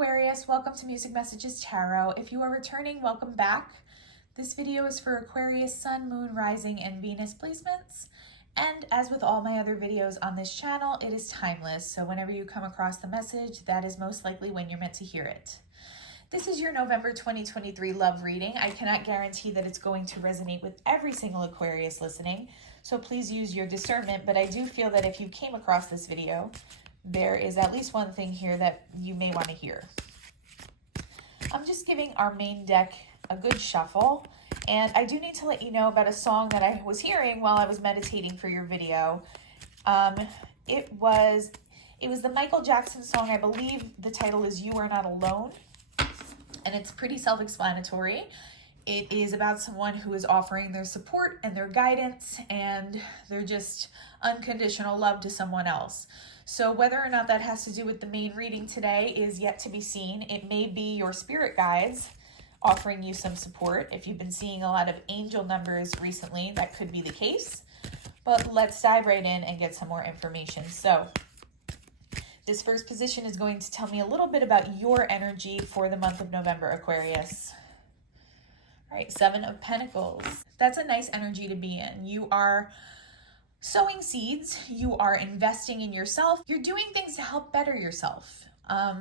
Aquarius, welcome to Music Messages Tarot. If you are returning, welcome back. This video is for Aquarius Sun, Moon, Rising, and Venus placements. And as with all my other videos on this channel, it is timeless. So whenever you come across the message, that is most likely when you're meant to hear it. This is your November 2023 love reading. I cannot guarantee that it's going to resonate with every single Aquarius listening, so please use your discernment, but I do feel that if you came across this video, there is at least one thing here that you may want to hear. I'm just giving our main deck a good shuffle, and I do need to let you know about a song that I was hearing while I was meditating for your video. It was the Michael Jackson song. I believe the title is You Are Not Alone, and it's pretty self-explanatory. It is about someone who is offering their support and their guidance, and they're just unconditional love to someone else. So whether or not that has to do with the main reading today is yet to be seen. It may be your spirit guides offering you some support. If you've been seeing a lot of angel numbers recently, that could be the case. But let's dive right in and get some more information. So this first position is going to tell me a little bit about your energy for the month of November, Aquarius. All right, Seven of Pentacles. That's a nice energy to be in. You are sowing seeds, you are investing in yourself, you're doing things to help better yourself.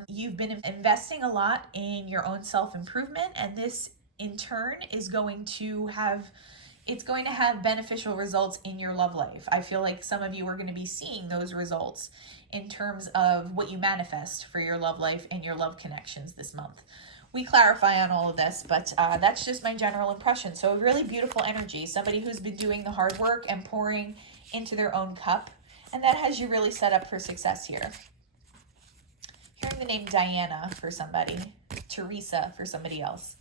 You've been investing a lot in your own self-improvement, and this in turn is going to have beneficial results in your love life. I feel like some of you are going to be seeing those results in terms of what you manifest for your love life and your love connections this month. We clarify on all of this, but that's just my general impression. So a really beautiful energy, somebody who's been doing the hard work and pouring into their own cup, and that has you really set up for success here. Hearing the name Diana for somebody, Teresa for somebody else.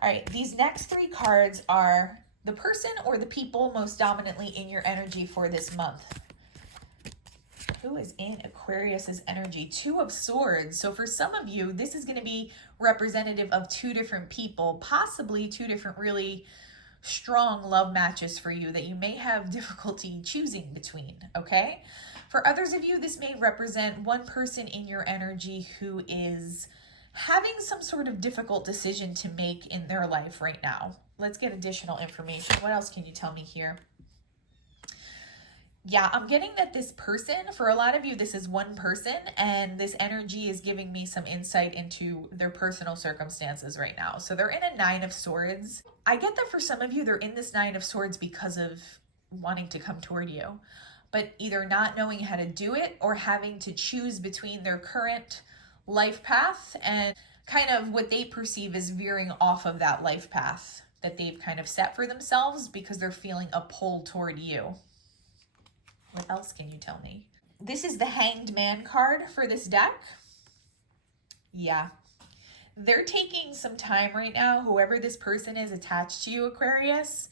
All right, these next three cards are the person or the people most dominantly in your energy for this month. Who is in Aquarius's energy? Two of Swords. So for some of you, this is going to be representative of two different people, possibly two different really strong love matches for you that you may have difficulty choosing between, okay? For others of you, this may represent one person in your energy who is having some sort of difficult decision to make in their life right now. Let's get additional information. What else can you tell me here? Yeah, I'm getting that this person, for a lot of you, this is one person, and this energy is giving me some insight into their personal circumstances right now. So they're in a Nine of Swords. I get that for some of you, they're in this Nine of Swords because of wanting to come toward you, but either not knowing how to do it or having to choose between their current life path and kind of what they perceive as veering off of that life path that they've kind of set for themselves because they're feeling a pull toward you. What else can you tell me? This is the Hanged Man card for this deck. Yeah. They're taking some time right now, whoever this person is attached to you, Aquarius,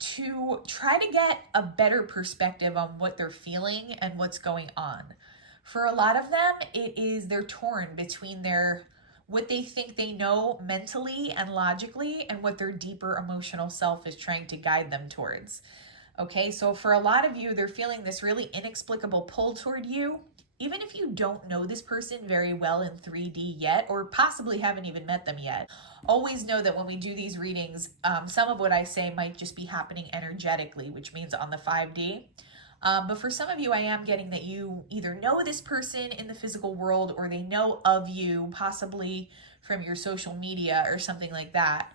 to try to get a better perspective on what they're feeling and what's going on. For a lot of them, they're torn between what they think they know mentally and logically and what their deeper emotional self is trying to guide them towards. Okay, so for a lot of you, they're feeling this really inexplicable pull toward you. Even if you don't know this person very well in 3D yet, or possibly haven't even met them yet, always know that when we do these readings, some of what I say might just be happening energetically, which means on the 5D. But for some of you, I am getting that you either know this person in the physical world or they know of you, possibly from your social media or something like that.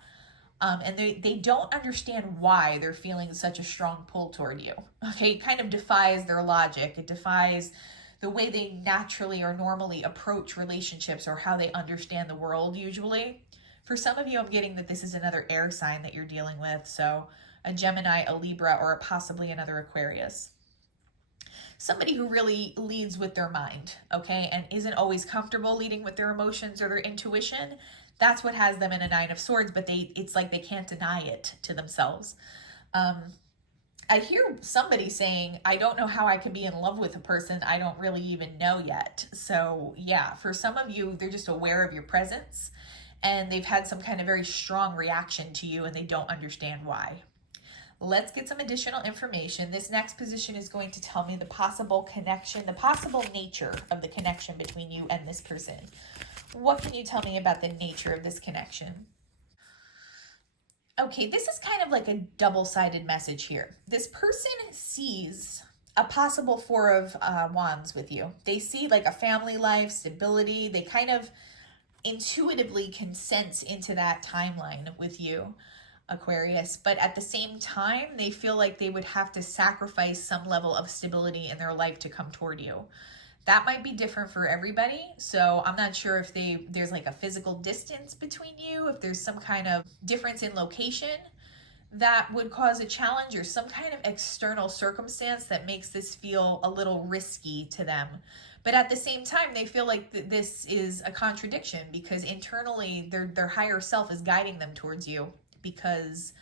And they don't understand why they're feeling such a strong pull toward you. Okay, it kind of defies their logic. It defies the way they naturally or normally approach relationships or how they understand the world usually. For some of you, I'm getting that this is another air sign that you're dealing with. So a Gemini, a Libra, or possibly another Aquarius. Somebody who really leads with their mind, okay, and isn't always comfortable leading with their emotions or their intuition. That's what has them in a Nine of Swords, but it's like they can't deny it to themselves. I hear somebody saying, I don't know how I can be in love with a person I don't really even know yet. So yeah, for some of you, they're just aware of your presence and they've had some kind of very strong reaction to you and they don't understand why. Let's get some additional information. This next position is going to tell me the possible connection, the possible nature of the connection between you and this person. What can you tell me about the nature of this connection? Okay, this is kind of like a double-sided message here. This person sees a possible Four of Wands with you. They see like a family life, stability. They kind of intuitively can sense into that timeline with you, Aquarius. But at the same time, they feel like they would have to sacrifice some level of stability in their life to come toward you. That might be different for everybody. So I'm not sure if there's like a physical distance between you, if there's some kind of difference in location that would cause a challenge, or some kind of external circumstance that makes this feel a little risky to them. But at the same time, they feel like this is a contradiction, because internally their higher self is guiding them towards you, because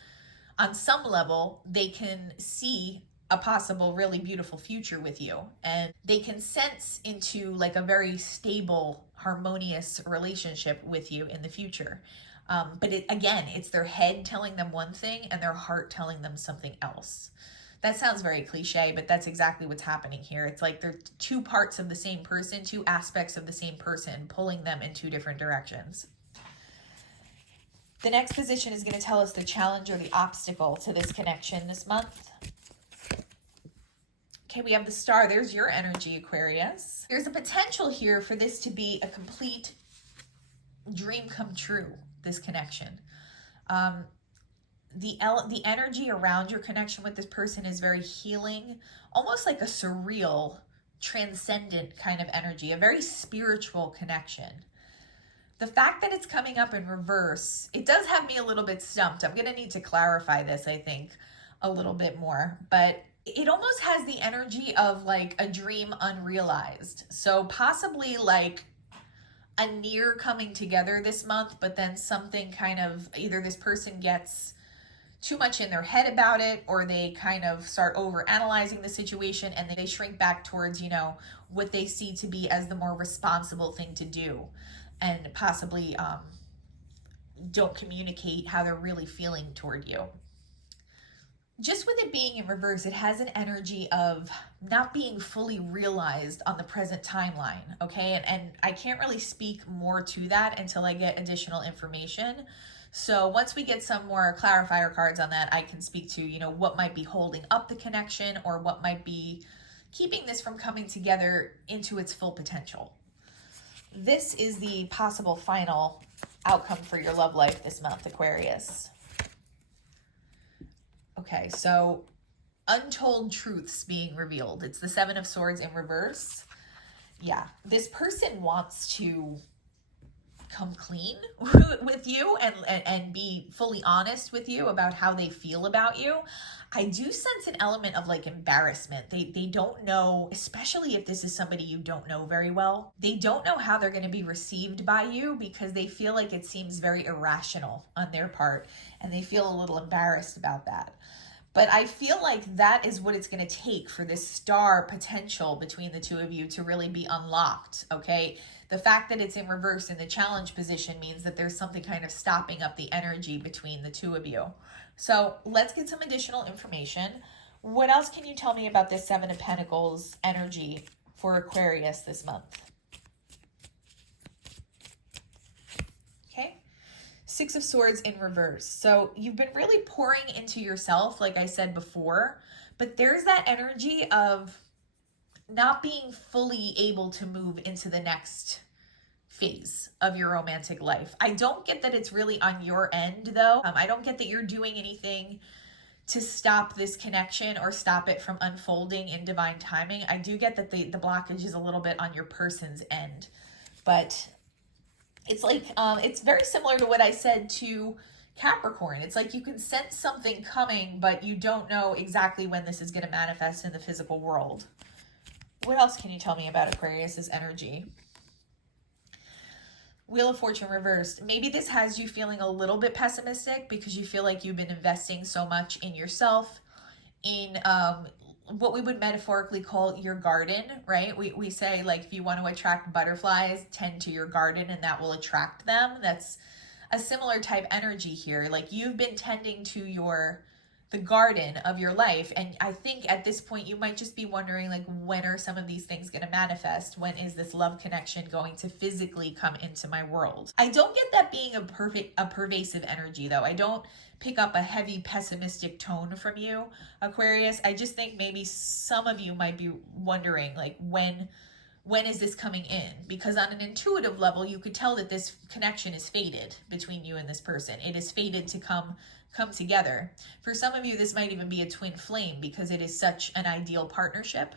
on some level they can see a possible really beautiful future with you, and they can sense into like a very stable, harmonious relationship with you in the future. But it's their head telling them one thing and their heart telling them something else. That sounds very cliche, but that's exactly what's happening here. It's like they're two parts of the same person, two aspects of the same person, pulling them in two different directions. The next position is going to tell us the challenge or the obstacle to this connection this month. Okay, we have the Star. There's your energy, Aquarius. There's a potential here for this to be a complete dream come true, this connection. The energy around your connection with this person is very healing, almost like a surreal, transcendent kind of energy, a very spiritual connection. The fact that it's coming up in reverse, it does have me a little bit stumped. I'm going to need to clarify this, I think, a little bit more. But it almost has the energy of like a dream unrealized. So possibly like a near coming together this month, but then something kind of, either this person gets too much in their head about it, or they kind of start over analyzing the situation and they shrink back towards, what they see to be as the more responsible thing to do, and possibly don't communicate how they're really feeling toward you. Just with it being in reverse, it has an energy of not being fully realized on the present timeline, okay? And I can't really speak more to that until I get additional information. So once we get some more clarifier cards on that, I can speak to, what might be holding up the connection, or what might be keeping this from coming together into its full potential. This is the possible final outcome for your love life this month, Aquarius. Okay, so untold truths being revealed. It's the Seven of Swords in reverse. Yeah, this person wants to come clean with you and be fully honest with you about how they feel about you. I do sense an element of like embarrassment. They don't know, especially if this is somebody you don't know very well, they don't know how they're going to be received by you, because they feel like it seems very irrational on their part, and they feel a little embarrassed about that. But I feel like that is what it's going to take for this star potential between the two of you to really be unlocked, okay? The fact that it's in reverse in the challenge position means that there's something kind of stopping up the energy between the two of you. So let's get some additional information. What else can you tell me about this Seven of Pentacles energy for Aquarius this month? Okay. Six of Swords in reverse. So you've been really pouring into yourself, like I said before, but there's that energy of not being fully able to move into the next phase of your romantic life. I don't get that it's really on your end, though. I don't get that you're doing anything to stop this connection or stop it from unfolding in divine timing. I do get that the blockage is a little bit on your person's end, but it's like, it's very similar to what I said to Capricorn. It's like you can sense something coming, but you don't know exactly when this is going to manifest in the physical world. What else can you tell me about Aquarius's energy? Wheel of Fortune reversed. Maybe this has you feeling a little bit pessimistic because you feel like you've been investing so much in yourself, in what we would metaphorically call your garden, right? We say, like, if you want to attract butterflies, tend to your garden and that will attract them. That's a similar type energy here. Like, you've been tending to your the garden of your life. And I think at this point, you might just be wondering, like, when are some of these things going to manifest? When is this love connection going to physically come into my world? I don't get that being a pervasive energy, though. I don't pick up a heavy pessimistic tone from you, Aquarius. I just think maybe some of you might be wondering, like, when is this coming in? Because on an intuitive level, you could tell that this connection is fated between you and this person. It is fated to come together. For some of you, this might even be a twin flame because it is such an ideal partnership.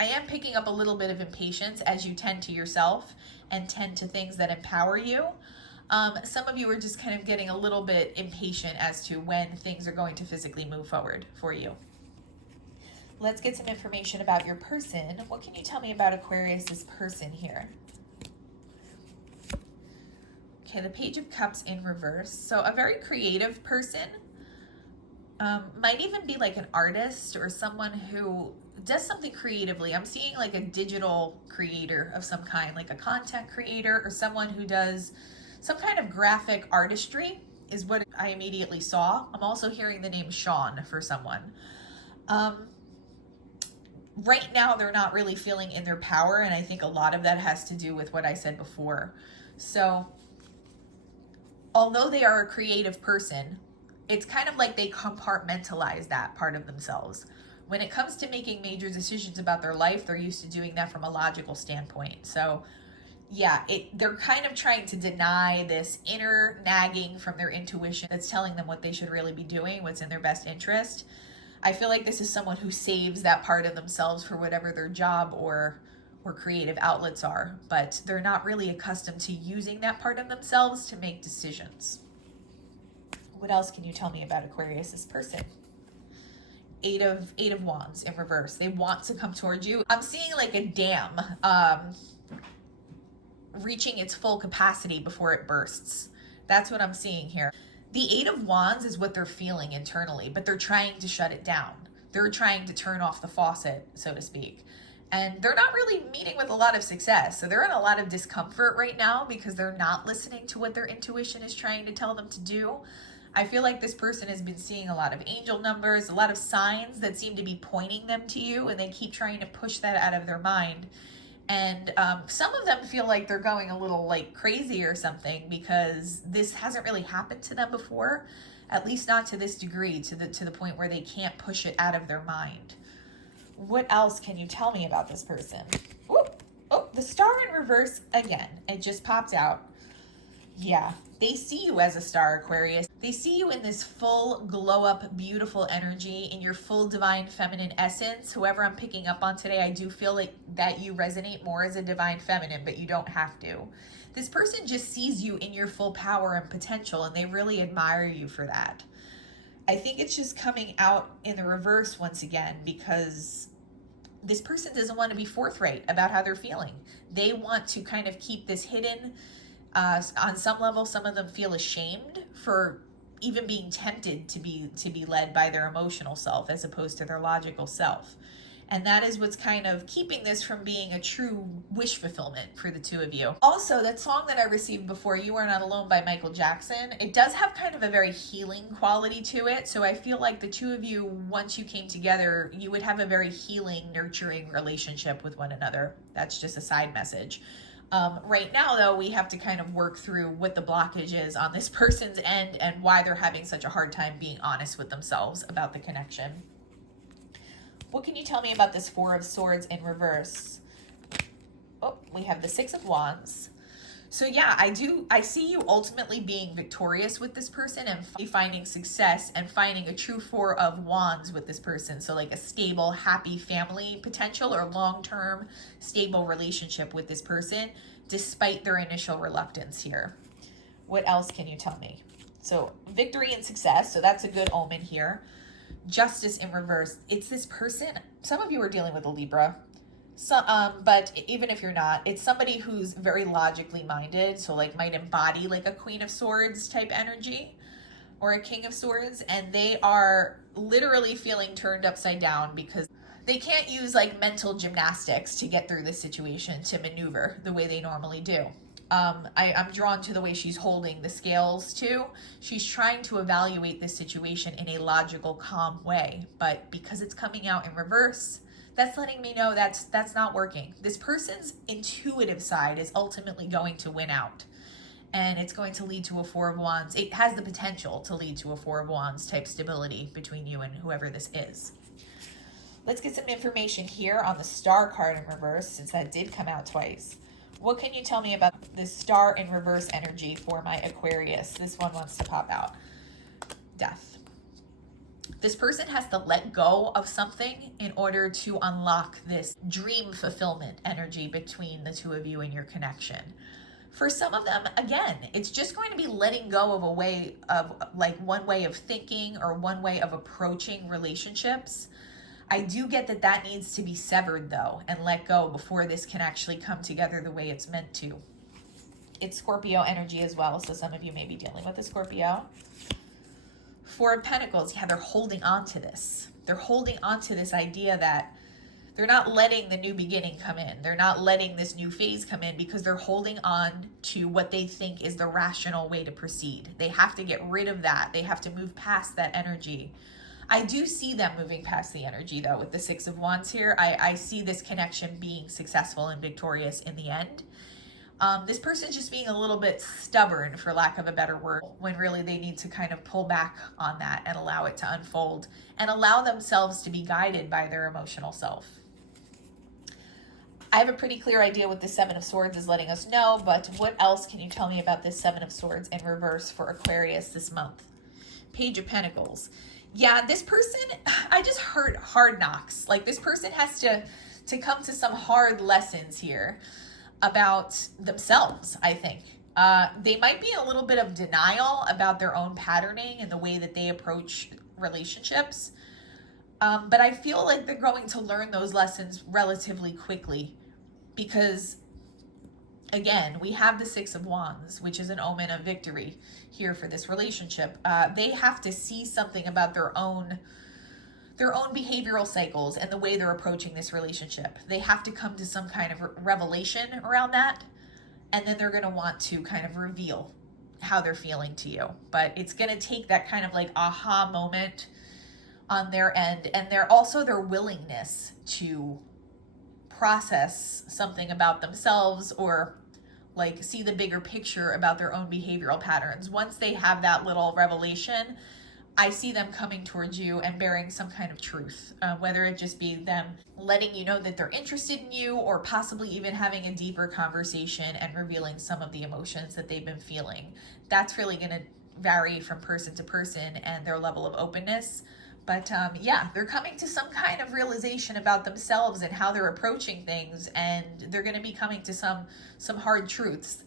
I am picking up a little bit of impatience as you tend to yourself and tend to things that empower you. Some of you are just kind of getting a little bit impatient as to when things are going to physically move forward for you. Let's get some information about your person. What can you tell me about Aquarius's person here? Okay, the Page of Cups in reverse. So a very creative person. Might even be like an artist or someone who does something creatively. I'm seeing like a digital creator of some kind, like a content creator or someone who does some kind of graphic artistry is what I immediately saw. I'm also hearing the name Sean for someone. Right now, they're not really feeling in their power, and I think a lot of that has to do with what I said before. So although they are a creative person, it's kind of like they compartmentalize that part of themselves. When it comes to making major decisions about their life, they're used to doing that from a logical standpoint. So yeah, they're kind of trying to deny this inner nagging from their intuition that's telling them what they should really be doing, what's in their best interest. I feel like this is someone who saves that part of themselves for whatever their job or creative outlets are, but they're not really accustomed to using that part of themselves to make decisions. What else can you tell me about Aquarius's person? Eight of Wands in reverse. They want to come towards you. I'm seeing like a dam reaching its full capacity before it bursts. That's what I'm seeing here. The Eight of Wands is what they're feeling internally, but they're trying to shut it down. They're trying to turn off the faucet, so to speak. And they're not really meeting with a lot of success. So they're in a lot of discomfort right now because they're not listening to what their intuition is trying to tell them to do. I feel like this person has been seeing a lot of angel numbers, a lot of signs that seem to be pointing them to you, and they keep trying to push that out of their mind. And some of them feel like they're going a little like crazy or something because this hasn't really happened to them before, at least not to this degree, to the point where they can't push it out of their mind. What else can you tell me about this person? Ooh, oh, the star in reverse again. It just popped out. Yeah, they see you as a star, Aquarius. They see you in this full glow up, beautiful energy, in your full divine feminine essence. Whoever I'm picking up on today, I do feel like that you resonate more as a divine feminine, but you don't have to. This person just sees you in your full power and potential, and they really admire you for that. I think it's just coming out in the reverse once again because this person doesn't want to be forthright about how they're feeling. They want to kind of keep this hidden. On some level, some of them feel ashamed for even being tempted to be led by their emotional self as opposed to their logical self. And that is what's kind of keeping this from being a true wish fulfillment for the two of you. Also, that song that I received before, You Are Not Alone by Michael Jackson, it does have kind of a very healing quality to it. So I feel like the two of you, once you came together, you would have a very healing, nurturing relationship with one another. That's just a side message. Right now, though, we have to kind of work through what the blockage is on this person's end and why they're having such a hard time being honest with themselves about the connection. What can you tell me about this Four of Swords in reverse? Oh, we have the Six of Wands. So yeah, I see you ultimately being victorious with this person and finding success and finding a true Four of Wands with this person. So like a stable, happy family potential or long-term stable relationship with this person, despite their initial reluctance here. What else can you tell me? So victory and success. So that's a good omen here. Justice in reverse. It's this person. Some of you are dealing with a Libra. So, but even if you're not, it's somebody who's very logically minded. So like might embody like a Queen of Swords type energy or a King of Swords. And they are literally feeling turned upside down because they can't use like mental gymnastics to get through this situation, to maneuver the way they normally do. I'm drawn to the way she's holding the scales too. She's trying to evaluate this situation in a logical, calm way, but because it's coming out in reverse, that's letting me know that's not working. This person's intuitive side is ultimately going to win out, and it's going to lead to a Four of Wands. It has the potential to lead to a Four of Wands type stability between you and whoever this is. Let's get some information here on the Star card in reverse, since that did come out twice. What can you tell me about this Star in reverse energy for my Aquarius? This one wants to pop out. Death. This person has to let go of something in order to unlock this dream fulfillment energy between the two of you and your connection. For some of them, again, it's just going to be letting go of a way of, like, one way of thinking or one way of approaching relationships. I do get that needs to be severed, though, and let go before this can actually come together the way it's meant to. It's Scorpio energy as well, so some of you may be dealing with a Scorpio. Four of Pentacles, yeah, they're holding on to this. They're holding on to this idea that they're not letting the new beginning come in. They're not letting this new phase come in because they're holding on to what they think is the rational way to proceed. They have to get rid of that. They have to move past that energy. I do see them moving past the energy, though, with the Six of Wands here. I see this connection being successful and victorious in the end. This person's just being a little bit stubborn, for lack of a better word, when really they need to kind of pull back on that and allow it to unfold and allow themselves to be guided by their emotional self. I have a pretty clear idea what the Seven of Swords is letting us know, but what else can you tell me about this Seven of Swords in reverse for Aquarius this month? Page of Pentacles. Yeah, this person, I just heard hard knocks. Like, this person has to come to some hard lessons here about themselves, I think. They might be a little bit of denial about their own patterning and the way that they approach relationships. But I feel like they're going to learn those lessons relatively quickly because, again, we have the Six of Wands, which is an omen of victory here for this relationship. They have to see something about their own behavioral cycles and the way they're approaching this relationship. They have to come to some kind of revelation around that, and then they're going to want to kind of reveal how they're feeling to you. But it's going to take that kind of like aha moment on their end, and their willingness to process something about themselves or like see the bigger picture about their own behavioral patterns. Once they have that little revelation, I see them coming towards you and bearing some kind of truth, whether it just be them letting you know that they're interested in you or possibly even having a deeper conversation and revealing some of the emotions that they've been feeling. That's really going to vary from person to person and their level of openness. But yeah, they're coming to some kind of realization about themselves and how they're approaching things, and they're going to be coming to some hard truths.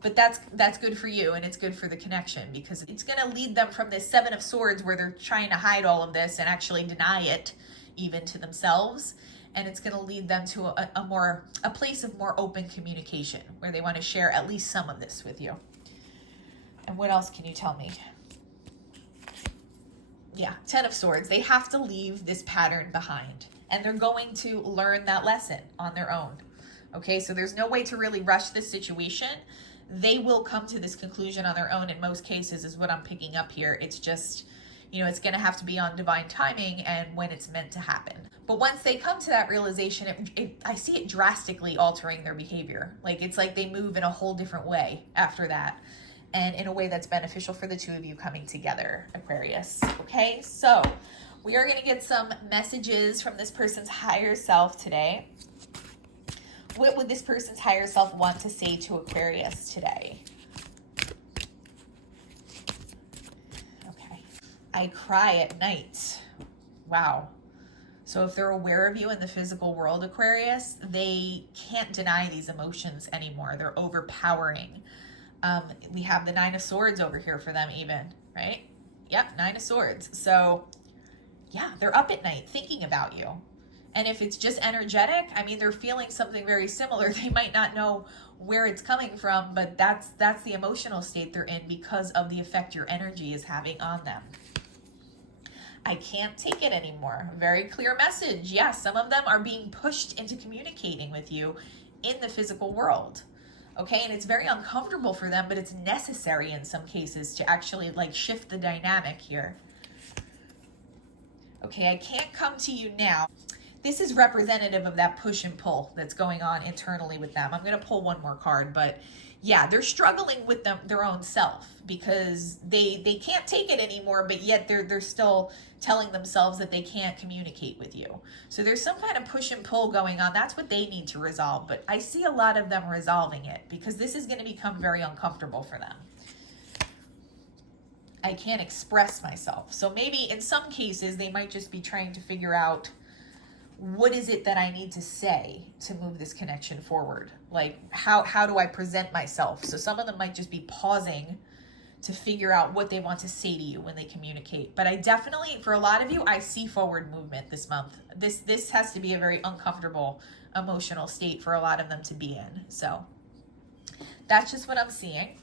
But that's good for you, and it's good for the connection because it's going to lead them from this Seven of Swords where they're trying to hide all of this and actually deny it even to themselves. And it's going to lead them to a place of more open communication where they want to share at least some of this with you. And what else can you tell me? Yeah, Ten of Swords. They have to leave this pattern behind, and they're going to learn that lesson on their own. Okay, so there's no way to really rush this situation. They will come to this conclusion on their own in most cases, is what I'm picking up here. It's just, it's going to have to be on divine timing and when it's meant to happen. But once they come to that realization, I see it drastically altering their behavior. Like, it's like they move in a whole different way after that, and in a way that's beneficial for the two of you coming together, Aquarius. Okay, so we are going to get some messages from this person's higher self today. What would this person's higher self want to say to Aquarius today? Okay. I cry at night. Wow. So if they're aware of you in the physical world, Aquarius, they can't deny these emotions anymore. They're overpowering. We have the Nine of Swords over here for them even, right? Yep, Nine of Swords. So yeah, they're up at night thinking about you. And if it's just energetic, I mean, they're feeling something very similar. They might not know where it's coming from, but that's the emotional state they're in because of the effect your energy is having on them. I can't take it anymore. Very clear message. Yes, some of them are being pushed into communicating with you in the physical world. Okay, and it's very uncomfortable for them, but it's necessary in some cases to actually like shift the dynamic here. Okay, I can't come to you now. This is representative of that push and pull that's going on internally with them. I'm going to pull one more card, but yeah, they're struggling with their own self because they can't take it anymore, but yet they're still telling themselves that they can't communicate with you. So there's some kind of push and pull going on. That's what they need to resolve, but I see a lot of them resolving it because this is going to become very uncomfortable for them. I can't express myself. So maybe in some cases, they might just be trying to figure out what is it that I need to say to move this connection forward? Like, how do I present myself? So some of them might just be pausing to figure out what they want to say to you when they communicate. But I definitely, for a lot of you, I see forward movement this month. This has to be a very uncomfortable emotional state for a lot of them to be in. So that's just what I'm seeing.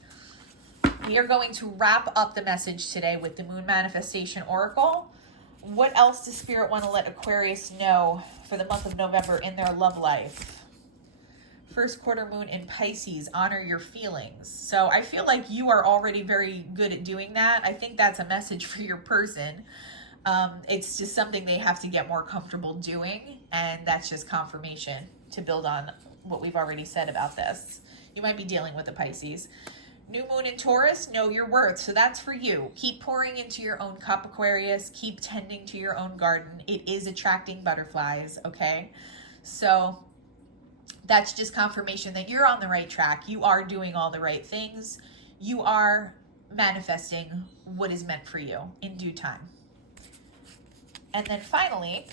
We are going to wrap up the message today with the Moon Manifestation Oracle. What else does Spirit want to let Aquarius know for the month of November in their love life? First quarter moon in Pisces, honor your feelings. So I feel like you are already very good at doing that. I think that's a message for your person. It's just something they have to get more comfortable doing, and that's just confirmation to build on what we've already said about this. You might be dealing with a Pisces. New moon in Taurus, know your worth. So that's for you. Keep pouring into your own cup, Aquarius. Keep tending to your own garden. It is attracting butterflies, okay? So that's just confirmation that you're on the right track. You are doing all the right things. You are manifesting what is meant for you in due time. And then finally,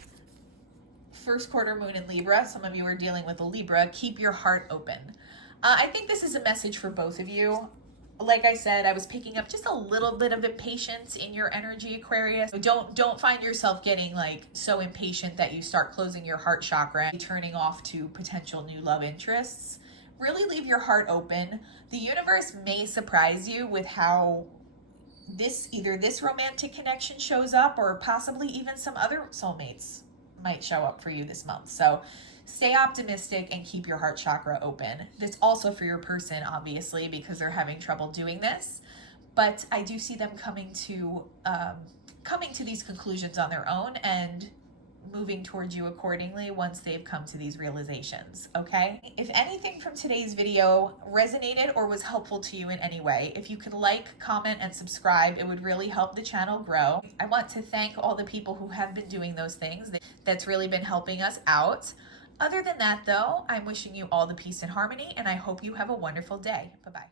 first quarter moon in Libra. Some of you are dealing with a Libra. Keep your heart open. I think this is a message for both of you. Like I said, I was picking up just a little bit of impatience in your energy, Aquarius. Don't find yourself getting like so impatient that you start closing your heart chakra and turning off to potential new love interests. Really leave your heart open. The universe may surprise you with how either this romantic connection shows up or possibly even some other soulmates might show up for you this month. So stay optimistic and keep your heart chakra open. That's also for your person, obviously, because they're having trouble doing this. But I do see them coming to these conclusions on their own and moving towards you accordingly once they've come to these realizations, okay? If anything from today's video resonated or was helpful to you in any way, if you could like, comment, and subscribe, it would really help the channel grow. I want to thank all the people who have been doing those things. That's really been helping us out. Other than that, though, I'm wishing you all the peace and harmony, and I hope you have a wonderful day. Bye-bye.